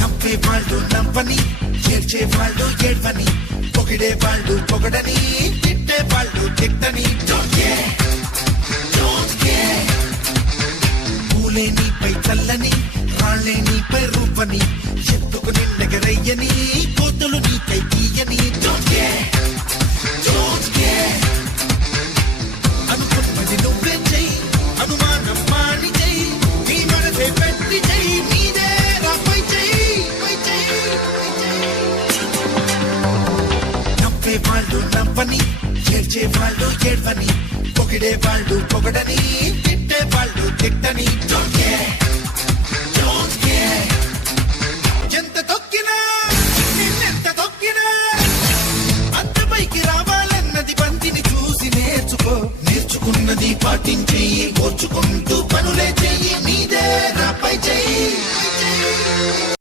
నవ్వే వాళ్ళు నవ్వని, ఏడ్చే వాళ్ళు ఏడ్వని, పొగిడే వాళ్ళు పొగడని, తిట్టే వాళ్ళు తిట్టని. పూలే నీపై చల్లని, రాళ్లే నీపై రూపని, ఎత్తుకు నిన్నెగరయ్యని, కోతులు నీకై తీయని. అనుకున్నది నువ్వే చెయ్యి, అనుమానం మాని చెయ్యి, నీ మనసే పెట్టి చెయ్యి, నీదే రాపై చెయ్యి. నవ్వే వాళ్ళు నవ్వని, ఏడ్చే వాళ్ళు ఏడ్వని, పొగిడే వాళ్ళు పొగడని, తిట్టే వాళ్ళు తిట్టని. ఎంత తొక్కినా నిన్నెంత తొక్కినా అంతపైకి రావాలన్నది బంతిని చూసి నేర్చుకో. నేర్చుకున్నది పాటించు.